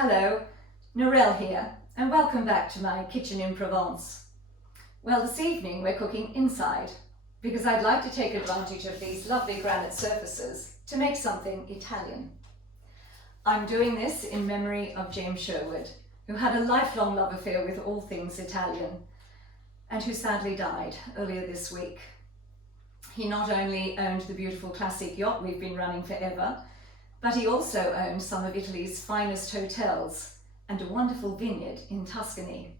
Hello, Norelle here, and welcome back to my kitchen in Provence. Well, this evening we're cooking inside because I'd like to take advantage of these lovely granite surfaces to make something Italian. I'm doing this in memory of James Sherwood, who had a lifelong love affair with all things Italian and who sadly died earlier this week. He not only owned the beautiful classic yacht we've been running forever, but he also owned some of Italy's finest hotels and a wonderful vineyard in Tuscany.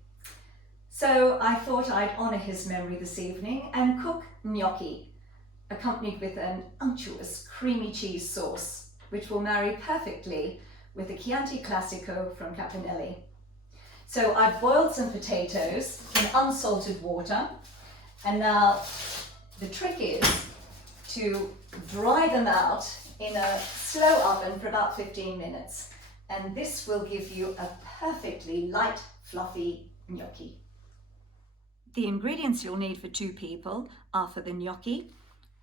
So I thought I'd honour his memory this evening and cook gnocchi, accompanied with an unctuous creamy cheese sauce, which will marry perfectly with the Chianti Classico from Capannelle. So I've boiled some potatoes in unsalted water, and now the trick is to dry them out in a slow oven for about 15 minutes. And this will give you a perfectly light, fluffy gnocchi. The ingredients you'll need for 2 people are for the gnocchi,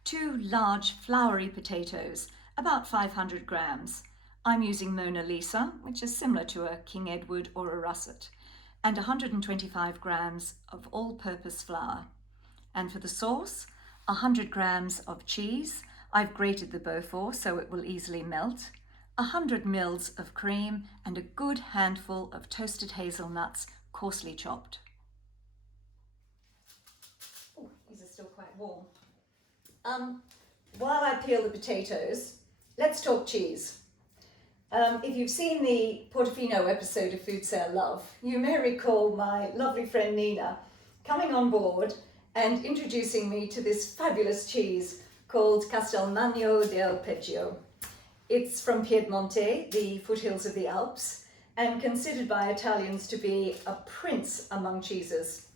2 large floury potatoes, about 500 grams. I'm using Mona Lisa, which is similar to a King Edward or a russet, and 125 grams of all-purpose flour. And for the sauce, 100 grams of cheese. I've grated the Beaufort so it will easily melt, 100 mils of cream, and a good handful of toasted hazelnuts, coarsely chopped. Oh, these are still quite warm. While I peel the potatoes, let's talk cheese. If you've seen the Portofino episode of Food Sale Love, you may recall my lovely friend Nina coming on board and introducing me to this fabulous cheese called Castelmagno del Peggio. It's from Piedmonte, the foothills of the Alps, and considered by Italians to be a prince among cheeses.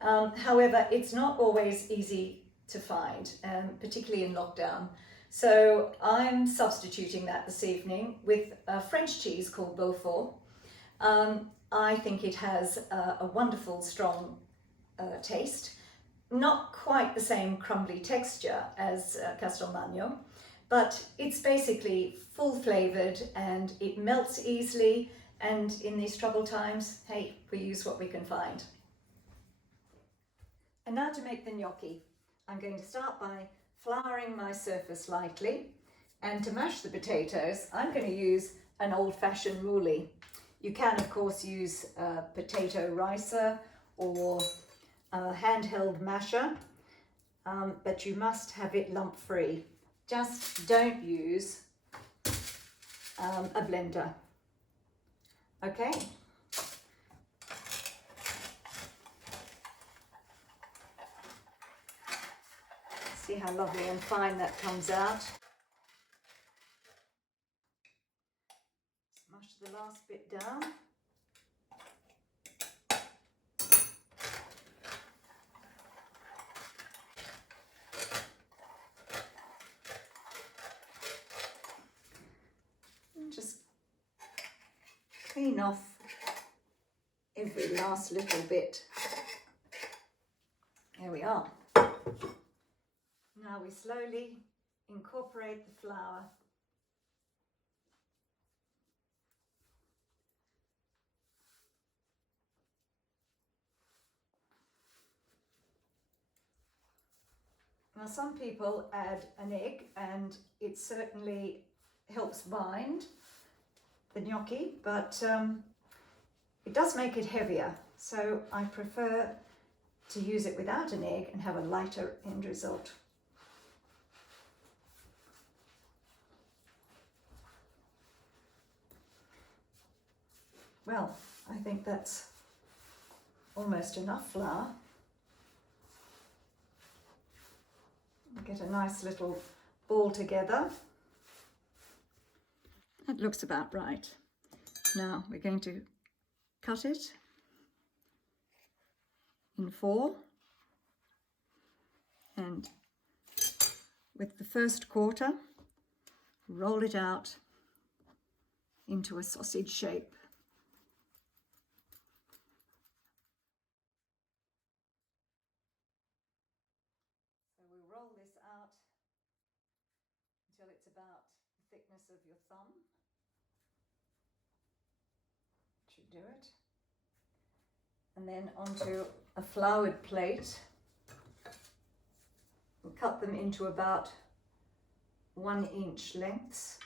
However, it's not always easy to find, particularly in lockdown. So I'm substituting that this evening with a French cheese called Beaufort. I think it has a wonderful, strong taste. Not quite the same crumbly texture as Castelmagno, but it's basically full-flavoured and it melts easily, and in these troubled times, hey, we use what we can find. And now to make the gnocchi. I'm going to start by flouring my surface lightly, and to mash the potatoes, I'm going to use an old-fashioned roulis. You can, of course, use a potato ricer or a handheld masher, but you must have it lump-free. Just don't use a blender. Okay. See how lovely and fine that comes out. Smush the last bit down. Just clean off every last little bit. There we are. Now we slowly incorporate the flour. Now some people add an egg, and it certainly helps bind the gnocchi, but it does make it heavier, so I prefer to use it without an egg and have a lighter end result. Well, I think that's almost enough flour. Get a nice little ball together. That looks about right. Now we're going to cut it in 4, and with the first quarter, roll it out into a sausage shape. So we roll this out until it's about the thickness of your thumb. should do it. And then onto a floured plate. We'll cut them into about 1 inch lengths.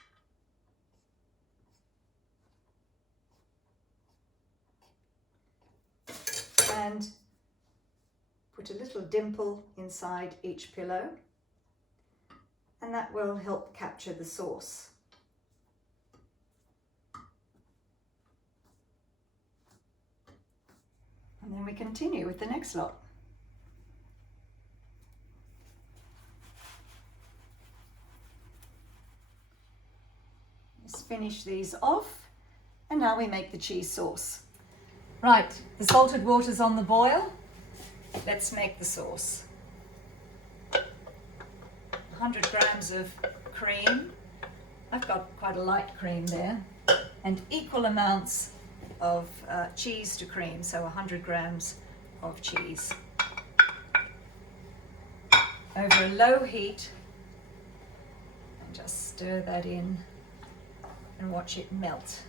And put a little dimple inside each pillow, and that will help capture the sauce. And then we continue with the next lot. Just finish these off, and now we make the cheese sauce. Right, the salted water's on the boil. Let's make the sauce. 100 grams of cream. I've got quite a light cream there. And equal amounts of cheese to cream, so 100 grams of cheese. Over a low heat, and just stir that in and watch it melt.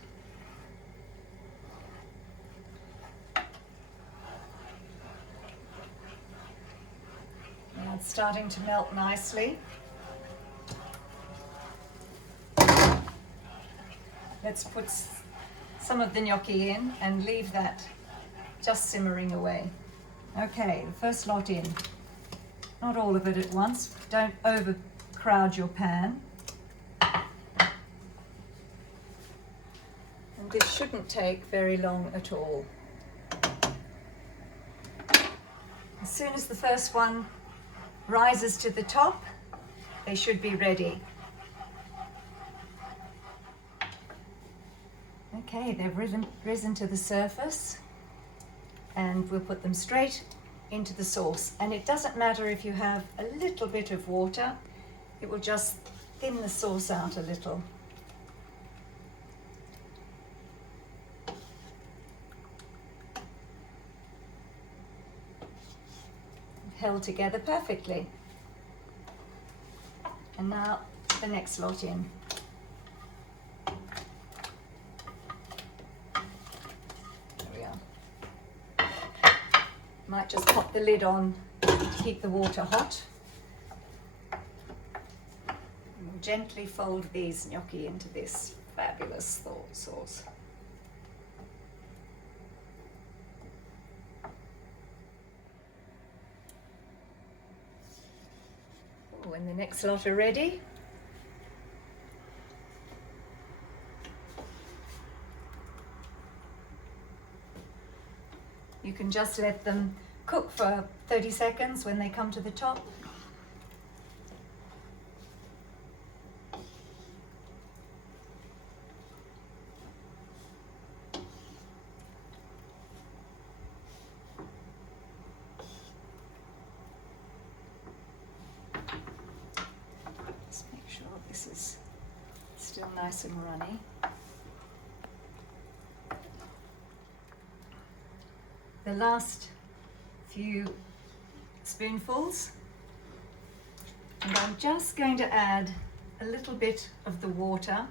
Now it's starting to melt nicely. Let's put some of the gnocchi in and leave that just simmering away. Okay, the first lot in. Not all of it at once. Don't overcrowd your pan. And this shouldn't take very long at all. As soon as the first one rises to the top, they should be ready. Okay, they've risen to the surface, and we'll put them straight into the sauce. And it doesn't matter if you have a little bit of water, it will just thin the sauce out a little. Held together perfectly. And now the next lot in. There we are. Might just pop the lid on to keep the water hot. And we'll gently fold these gnocchi into this fabulous sauce. When the next lot are ready, you can just let them cook for 30 seconds when they come to the top. This is still nice and runny. The last few spoonfuls, and I'm just going to add a little bit of the water,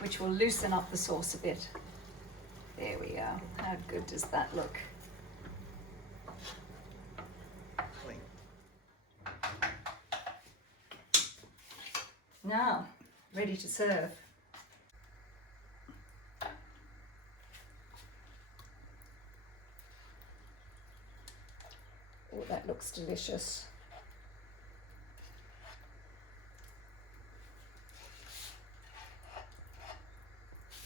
which will loosen up the sauce a bit. There we are. How good does that look? Now, ready to serve. Oh, that looks delicious.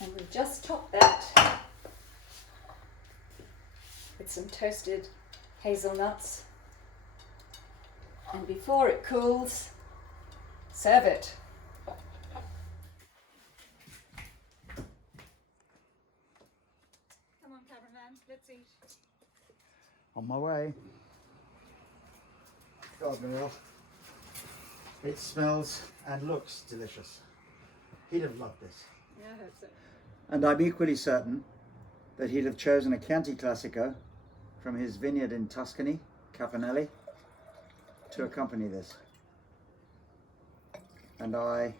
And we'll just top that with some toasted hazelnuts. And before it cools, serve it. Come on, cameraman, let's eat. On my way. God, Noel. It smells and looks delicious. He'd have loved this. Yeah, I hope so. And I'm equally certain that he'd have chosen a Chianti Classico from his vineyard in Tuscany, Capannelle, to accompany this. And I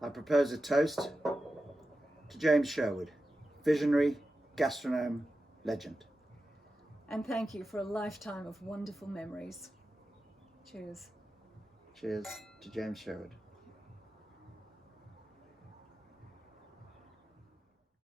propose a toast to James Sherwood, visionary, gastronome, legend. And thank you for a lifetime of wonderful memories. Cheers. Cheers to James Sherwood.